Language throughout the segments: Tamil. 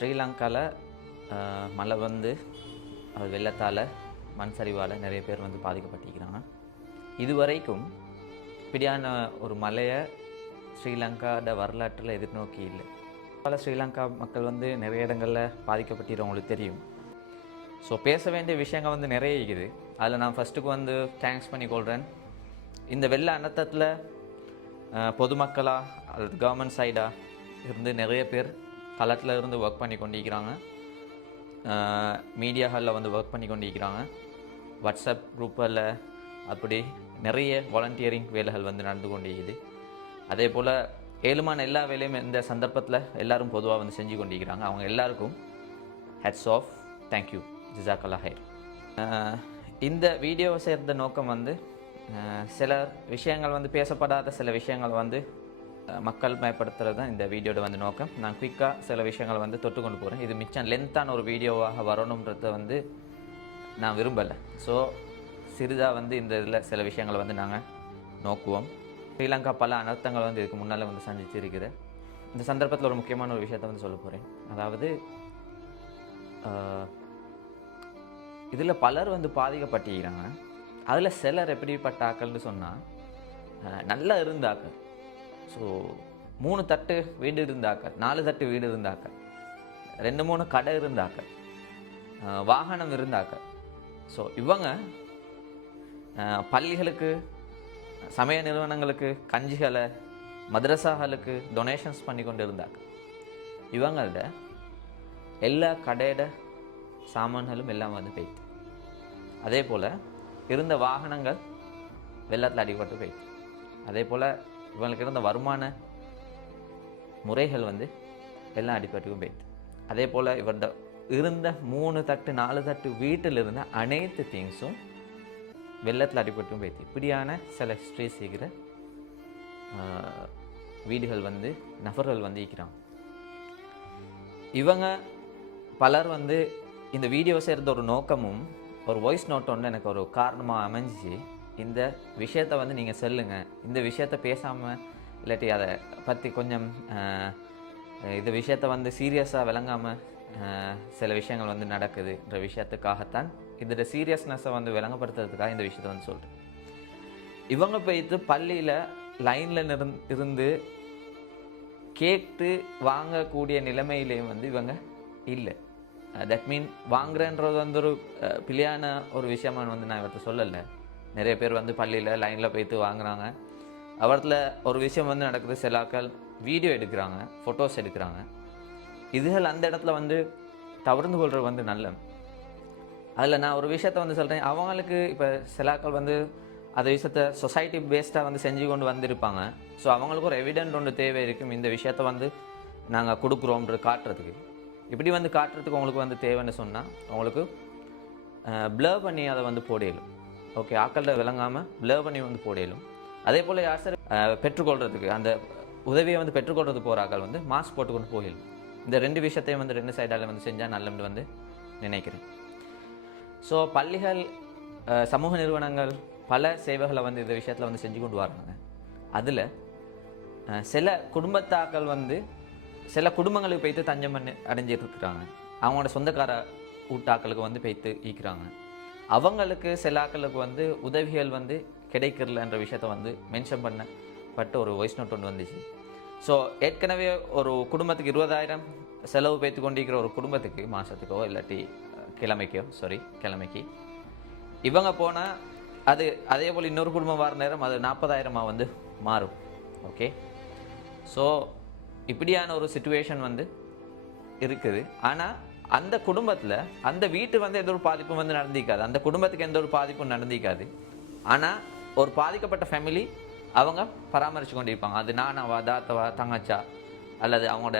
ஸ்ரீலங்காவில் மழை வந்து அது வெள்ளத்தால் மண் சரிவால் நிறைய பேர் வந்து பாதிக்கப்பட்டிருக்கிறாங்க. இதுவரைக்கும் இப்படியான ஒரு மழையை ஸ்ரீலங்காவோட வரலாற்றில் எதிர்நோக்கி இல்லை. பல ஸ்ரீலங்கா மக்கள் வந்து நிறைய இடங்களில் பாதிக்கப்பட்டிருக்கவங்களுக்கு தெரியும். ஸோ பேச வேண்டிய விஷயங்கள் வந்து நிறைய இருக்குது. அதில் நான் ஃபஸ்ட்டுக்கு வந்து தேங்க்ஸ் பண்ணி கொள்கிறேன். இந்த வெள்ள அனர்த்தத்தில் பொதுமக்களாக அல்லது கவர்மெண்ட் சைடாக இருந்து நிறைய பேர் களத்தில் இருந்து ஒர்க் பண்ணி கொண்டிருக்கிறாங்க. மீடியாக்களில் வந்து ஒர்க் பண்ணி கொண்டிருக்கிறாங்க. வாட்ஸ்அப் குரூப்பில் அப்படி நிறைய வாலண்டியரிங் வேலைகள் வந்து நடந்து கொண்டிருக்குது. அதே போல் ஏழுமான எல்லா வேலையும் இந்த சந்தர்ப்பத்தில் எல்லோரும் பொதுவாக வந்து செஞ்சு கொண்டிருக்கிறாங்க. அவங்க எல்லாருக்கும் ஹேட்ஸ் ஆஃப், தேங்க்யூ, ஜிசாக்கல்லா ஹைர். இந்த வீடியோவை சேர்ந்த நோக்கம் வந்து சில விஷயங்கள் வந்து பேசப்படாத சில விஷயங்கள் வந்து மக்கள் மயப்படுத்துறது தான் இந்த வீடியோட வந்து நோக்கம். நான் குயிக்காக சில விஷயங்களை வந்து தொட்டு கொண்டு போகிறேன். இது மிச்சம் லென்த்தான ஒரு வீடியோவாக வரணுன்றத வந்து நான் விரும்பலை. ஸோ சிறிதாக வந்து இந்த இதில் சில விஷயங்களை வந்து நாங்கள் நோக்குவோம். ஸ்ரீலங்கா பல அனர்த்தங்கள் வந்து இதுக்கு முன்னால் வந்து சந்திச்சு இருக்குது. இந்த சந்தர்ப்பத்தில் ஒரு முக்கியமான ஒரு விஷயத்தை வந்து சொல்ல போகிறேன். அதாவது இதில் பலர் வந்து பாதிக்கப்பட்டிருக்கிறாங்க. அதில் சிலர் எப்படிப்பட்ட ஆக்கள்னு சொன்னால் நல்லா இருந்தாக்கள். ஸோ 3 தட்டு வீடு இருந்தாக்கள், 4 தட்டு வீடு இருந்தாக்கள், 2-3 கடை இருந்தாக்கள், வாகனம் இருந்தாக்கள். ஸோ இவங்க பள்ளிகளுக்கு, சமய நிறுவனங்களுக்கு கஞ்சிகளை, மதரசாக்களுக்கு டொனேஷன்ஸ் பண்ணி கொண்டு இருந்தாங்க. இவங்களோட எல்லா கடையோட சாமான்களும் எல்லாம் வந்து போயிட்டு, அதே போல் இருந்த வாகனங்கள் வெள்ளத்தில் அடிபட்டு போயிட்டு, அதே போல் இவங்களுக்கு இருந்த வருமான முறைகள் வந்து எல்லாம் அடிபட்டுக்கும் போயிட்டு, அதே போல் இவரோட இருந்த 3 தட்டு 4 தட்டு வீட்டில் இருந்த அனைத்து திங்ஸும் வெள்ளத்தில் அடிபட்டும் போயிட்டு, இப்படியான சில ஹிஸ்ட்ரி செய்கிற வீடுகள் வந்து நபர்கள் வந்து இருக்கிறாங்க. இவங்க பலர் வந்து இந்த வீடியோ சேர்ந்த ஒரு நோக்கமும் ஒரு வாய்ஸ் நோட் ஒன்று எனக்கு ஒரு காரணமாக அமைஞ்சிச்சு. இந்த விஷயத்தை வந்து நீங்கள் சொல்லுங்கள், இந்த விஷயத்தை பேசாமல் இல்லாட்டி அதை பற்றி கொஞ்சம் இந்த விஷயத்தை வந்து சீரியஸாக விளங்காமல் சில விஷயங்கள் வந்து நடக்குதுன்ற விஷயத்துக்காகத்தான், இதோட சீரியஸ்னஸை வந்து விளங்கப்படுத்துறதுக்காக இந்த விஷயத்தை வந்து சொல்கிறேன். இவங்க போயிட்டு பள்ளியில் லைனில் இருந்து கேட்டு வாங்கக்கூடிய நிலைமையிலையும் வந்து இவங்க இல்லை. தட் மீன் வாங்குறேன்றது வந்து ஒரு பிள்ளையான ஒரு விஷயமான வந்து நான் இவர்கிட்ட சொல்லலை. நிறைய பேர் வந்து பள்ளியில் லைனில் போய்த்து வாங்குறாங்க. அவரத்தில் ஒரு விஷயம் வந்து நடக்குது. சிலாக்கள் வீடியோ எடுக்கிறாங்க, ஃபோட்டோஸ் எடுக்கிறாங்க. இதுகள் அந்த இடத்துல வந்து தவிர்த்து கொள்வது வந்து நல்ல. அதில் நான் ஒரு விஷயத்த வந்து சொல்கிறேன். அவங்களுக்கு இப்போ சிலாக்கள் வந்து அந்த விஷயத்த சொசைட்டி பேஸ்டாக வந்து செஞ்சு கொண்டு வந்திருப்பாங்க. ஸோ அவங்களுக்கு ஒரு எவிடென்ட் ஒன்று தேவை இருக்கும். இந்த விஷயத்த வந்து நாங்கள் கொடுக்குறோன்றது காட்டுறதுக்கு. இப்படி வந்து காட்டுறதுக்கு உங்களுக்கு வந்து தேவைன்னு சொன்னால் அவங்களுக்கு ப்ளர் பண்ணி அதை வந்து போடையிலும். ஓகே, ஆக்கள்கிட்ட விளங்காமல் ப்ளர் பண்ணி வந்து போடையிலும். அதே போல் யார் சார் பெற்றுக்கொள்கிறதுக்கு அந்த உதவியை வந்து பெற்றுக்கொள்றது போகிற ஆக்கள் வந்து மாஸ்க் போட்டுக்கொண்டு போயிடும். இந்த 2 விஷயத்தையும் வந்து 2 சைடால் வந்து செஞ்சால் நல்லது வந்து நினைக்கிறேன். ஸோ பள்ளிகள், சமூக நிறுவனங்கள் பல சேவைகளை வந்து இந்த விஷயத்தில் வந்து செஞ்சு கொண்டு வராங்க. அதில் சில குடும்பத்தாக்கள் வந்து சில குடும்பங்களுக்கு போய்த்து தஞ்சம் பண்ணி அடைஞ்சிட்டு இருக்கிறாங்க. அவங்களோட சொந்தக்கார ஊட்டாக்களுக்கு வந்து போய்த்து ஈக்கிறாங்க. அவங்களுக்கு சில ஆக்களுக்கு வந்து உதவிகள் வந்து கிடைக்கிறலன்ற விஷயத்த வந்து மென்ஷன் பண்ணப்பட்ட ஒரு வாய்ஸ் நோட் ஒன்று வந்துச்சு. ஸோ ஏற்கனவே ஒரு குடும்பத்துக்கு 20,000 செலவு பேத்து கொண்டிருக்கிற ஒரு குடும்பத்துக்கு மாதத்துக்கோ இல்லாட்டி கிழமைக்கு இவங்க போனால் அது அதே போல் இன்னொரு குடும்பம் வர நேரம் அது 40,000 வந்து மாறும். ஓகே, ஸோ இப்படியான ஒரு சிச்சுவேஷன் வந்து இருக்குது. ஆனால் அந்த குடும்பத்தில் அந்த வீட்டு வந்து எந்த ஒரு பாதிப்பும் வந்து நடந்திருக்காது. அந்த குடும்பத்துக்கு எந்த ஒரு பாதிப்பும் நடந்திருக்காது. ஆனால் ஒரு பாதிக்கப்பட்ட ஃபேமிலி அவங்க பராமரித்து கொண்டிருப்பாங்க. அது நானாவா, தாத்தாவா, தங்கச்சா அல்லது அவங்களோட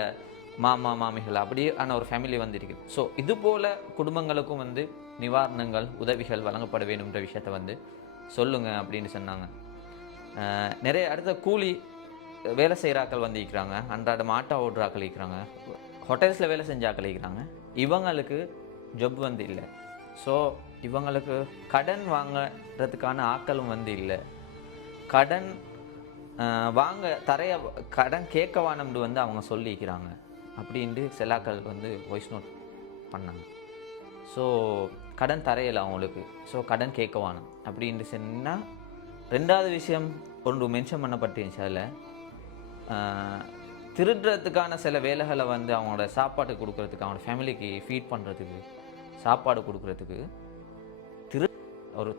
மாமா மாமிகள், அப்படியான ஒரு ஃபேமிலி வந்து இருக்குது. ஸோ இது போல் குடும்பங்களுக்கும் வந்து நிவாரணங்கள், உதவிகள் வழங்கப்பட வேண்டும்ன்ற விஷயத்தை வந்து சொல்லுங்கள் அப்படின்னு சொன்னாங்க. நிறைய அடுத்த கூலி வேலை செய்கிறாக்கள் வந்து இருக்கிறாங்க, அன்றாடம் ஆட்டோ ஓடுறாக்கள் இருக்கிறாங்க, ஹோட்டல்ஸில் வேலை செஞ்சாக்கள் இருக்கிறாங்க. இவங்களுக்கு ஜொப் வந்து இல்லை. ஸோ இவங்களுக்கு கடன் வாங்கிறதுக்கான ஆக்களும் வந்து இல்லை. கடன் வாங்க கடன் கேட்க வானம்னு வந்து அவங்க சொல்லிக்கிறாங்க. அப்படின்ட்டு செல்லாக்கள் வந்து வாய்ஸ் நோட் பண்ணாங்க. ஸோ கடன் தரையில அவங்களுக்கு, ஸோ கடன் கேட்கவானும் அப்படின்ட்டு சொன்னால். ரெண்டாவது விஷயம் ஒன்று மென்ஷன் பண்ணப்பட்டுருந்துச்சு அதில், திருடுறதுக்கான சில வேலைகளை வந்து அவங்களோட சாப்பாடு கொடுக்குறதுக்கு, அவங்களோட ஃபேமிலிக்கு ஃபீட் பண்ணுறதுக்கு, சாப்பாடு கொடுக்குறதுக்கு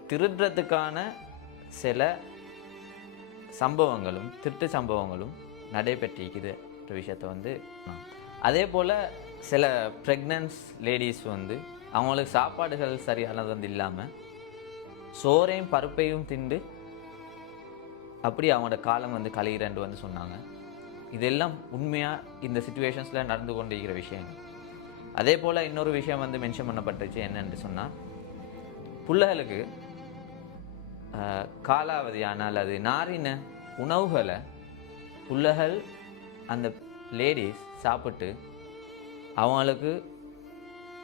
திருடுறதுக்கான சில சம்பவங்களும் திருட்டு சம்பவங்களும் நடைபெற்றிருக்குது விஷயத்தை வந்து. அதே போல் சில ப்ரெக்னன்ஸ் லேடிஸ் வந்து அவங்களுக்கு சாப்பாடுகள் சரியானது வந்து இல்லாமல் சோறையும் பருப்பையும் திண்டு அப்படி அவங்களோட காலம் வந்து கழிகிறன்னு வந்து சொன்னாங்க. இதெல்லாம் உண்மையாக இந்த சிச்சுவேஷன்ஸில் நடந்து கொண்டு இருக்கிற விஷயங்கள். அதே போல் இன்னொரு விஷயம் வந்து மென்ஷன் பண்ணப்பட்டுச்சு. என்னென்று சொன்னால், பிள்ளைகளுக்கு காலாவதியான அல்லது நாரின உணவுகளை பிள்ளைகள் அந்த லேடிஸ் சாப்பிட்டு அவங்களுக்கு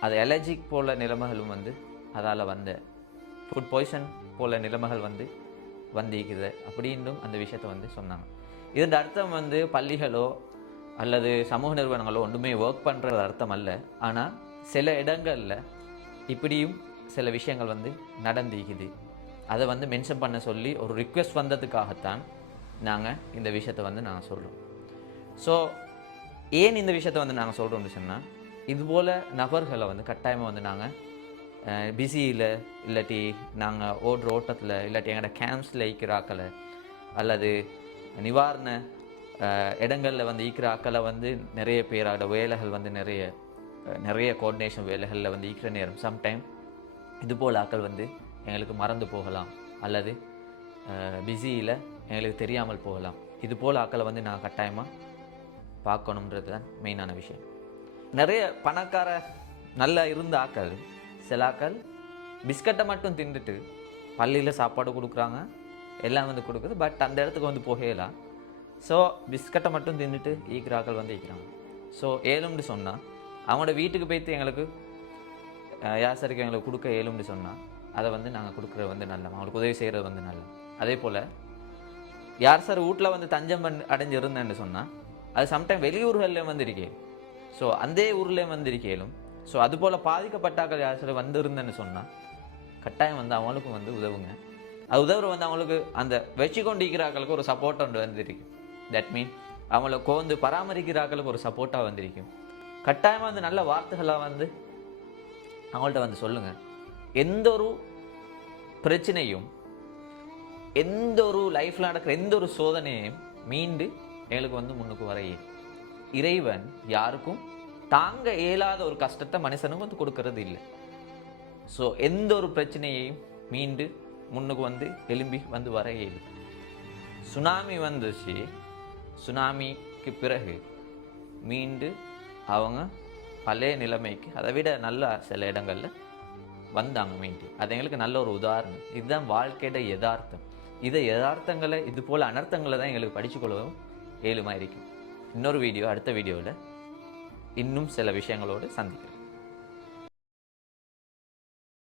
அது அலர்ஜிக் போல நிலைமைகளும் வந்து அதால் வந்த ஃபுட் பாய்சன் போல நிலைமைகள் வந்து வந்திக்குது அப்படின்னும் அந்த விஷயத்தை வந்து சொன்னாங்க. இதன் அர்த்தம் வந்து பள்ளிகளோ அல்லது சமூக நிறுவனங்களோ ஒன்றுமே ஒர்க் பண்ணுறது அர்த்தம் அல்ல. ஆனால் சில இடங்களில் இப்படியும் சில விஷயங்கள் வந்து நடந்திக்குது. அதை வந்து மென்ஷன் பண்ண சொல்லி ஒரு ரிக்வெஸ்ட் வந்ததுக்காகத்தான் நாங்கள் இந்த விஷயத்தை வந்து நாங்கள் சொல்கிறோம். ஸோ ஏன் இந்த விஷயத்தை வந்து நாங்கள் சொல்கிறோம்னு சொன்னால், இதுபோல் நபர்களை வந்து கட்டாயமாக வந்து நாங்கள் பிஸியில் இல்லாட்டி நாங்கள் ஓடுற ஓட்டத்தில் இல்லாட்டி எங்களோட கேம்ப்ஸில் ஈக்கிற அல்லது நிவாரண இடங்களில் வந்து ஈக்கிற ஆக்களை வந்து நிறைய பேரோட வேலைகள் வந்து நிறைய கோஆர்டினேஷன் வேலைகளில் வந்து ஈக்கிற நேரம் சம்டைம் இதுபோல் ஆக்கள் வந்து எங்களுக்கு மறந்து போகலாம் அல்லது பிஸியில் எங்களுக்கு தெரியாமல் போகலாம். இதுபோல் ஆக்களை வந்து நான் கட்டாயமாக பார்க்கணுன்றது தான் மெயினான விஷயம். நிறைய பணக்கார நல்லா இருந்த ஆக்கள், சில ஆக்கள் பிஸ்கட்டை மட்டும் தின்னுட்டு பள்ளியில் சாப்பாடு கொடுக்குறாங்க, எல்லாம் வந்து கொடுக்குது, பட் அந்த இடத்துக்கு வந்து போகலாம். ஸோ பிஸ்கட்டை மட்டும் தின்னுட்டு ஈக்கிற ஆக்கள் வந்து ஈக்கிறாங்க. ஸோ ஏழும்னு சொன்னால் அவங்களோட வீட்டுக்கு போய்த்து எங்களுக்கு யாசருக்கு எங்களுக்கு கொடுக்க ஏழும்னு சொன்னால் அதை வந்து நாங்கள் கொடுக்குறது வந்து நல்ல, அவங்களுக்கு உதவி செய்கிறது வந்து நல்ல. அதே போல் யார் சார் வீட்டில் வந்து தஞ்சம் அடைஞ்சிருந்தேன்னு சொன்னால் அது சம்டைம் வெளியூர்களில் வந்து இருக்கே. ஸோ அந்த ஊர்லேயும் வந்து இருக்கேலும். ஸோ அதுபோல் பாதிக்கப்பட்டாக்கள் யார் சார் வந்து இருந்தேன்னு சொன்னால் கட்டாயம் வந்து அவங்களுக்கும் வந்து உதவுங்க. அது உதவுற வந்து அவங்களுக்கு அந்த வச்சு கொண்டு இருக்கிறாக்களுக்கு ஒரு சப்போர்ட் ஒன்று வந்துருக்கு. தட் மீன் அவங்கள கோந்து பராமரிக்கிறாக்களுக்கு ஒரு சப்போர்ட்டாக வந்திருக்கும். கட்டாயமாக வந்து நல்ல வார்த்தைகளாக வந்து அவங்கள்ட்ட வந்து சொல்லுங்கள். எந்த ஒரு பிரச்சனையும், எந்த ஒரு லைஃப்பில் நடக்கிற எந்த ஒரு சோதனையும் மீண்டு எங்களுக்கு வந்து முன்னுக்கு வரையே. இறைவன் யாருக்கும் தாங்க இயலாத ஒரு கஷ்டத்தை மனுஷனுக்கு வந்து கொடுக்கறது இல்லை. ஸோ எந்த ஒரு பிரச்சனையையும் மீண்டு முன்னுக்கு வந்து எலும்பி வந்து வரையே. சுனாமி வந்துச்சு, சுனாமிக்கு பிறகு மீண்டு அவங்க பழைய நிலைமைக்கு அதை விட நல்ல சில இடங்களில் வந்தாங்க மீண்டு. அது எங்களுக்கு நல்ல ஒரு உதாரணம். இதுதான் வாழ்க்கையோட யதார்த்தம். இதை யதார்த்தங்களை இது போல் அனர்த்தங்களை தான் எங்களுக்கு படிச்சுக்கொள்ளவும் ஏழுமா இருக்கும். இன்னொரு வீடியோ, அடுத்த வீடியோவில் இன்னும் சில விஷயங்களோடு சந்திக்கிறேன்.